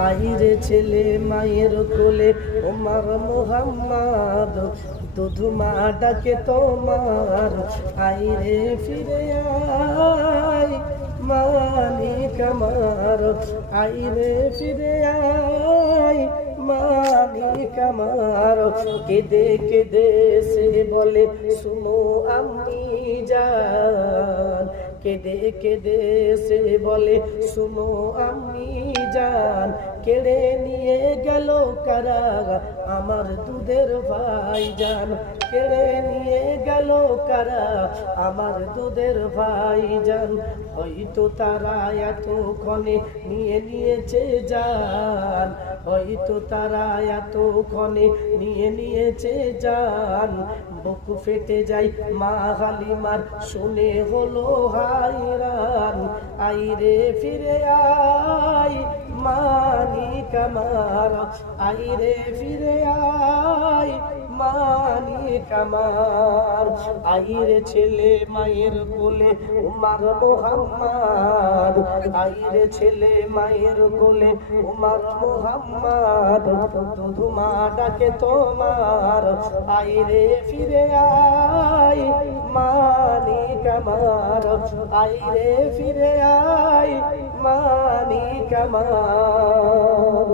আইরে ছেলে মায়ের কোলে ওমর মোহাম্মদ দুধু মা ডাকে তোমার আইরে ফিরে আয় মালিক আমার আইরে ফিরে আয় মালিক আমার কেঁদে কেঁদে সে বলে শুনো আমি জান কেঁদে কেঁদে সে বলে শুনো আমি জান কেড়ে নিয়ে গেল কারা আমার দুধের ভাই জান কেড়ে নিয়ে গেল কারা আমার দুধের ভাই জান হয়তো তারা এতক্ষণে নিয়ে নিয়েছে জান হয়তো তারা এতক্ষণে নিয়ে নিয়েছে জান বুক ফেটে যায় মা হালিমার শুনে হলো হায়রান আইরে ফিরে আয় মালিক আমার আইরে ফিরে আয় মালিক আমার আইরে ছেলে মায়ের কোলে উমর মোহাম্মদ আইরে ছেলে মায়ের কোলে উমর মোহাম্মদ দুধু মা ডাকে তোমার আইরে ফিরে আয় মালিক আমার আইরে ফিরে আয় মালিক আমার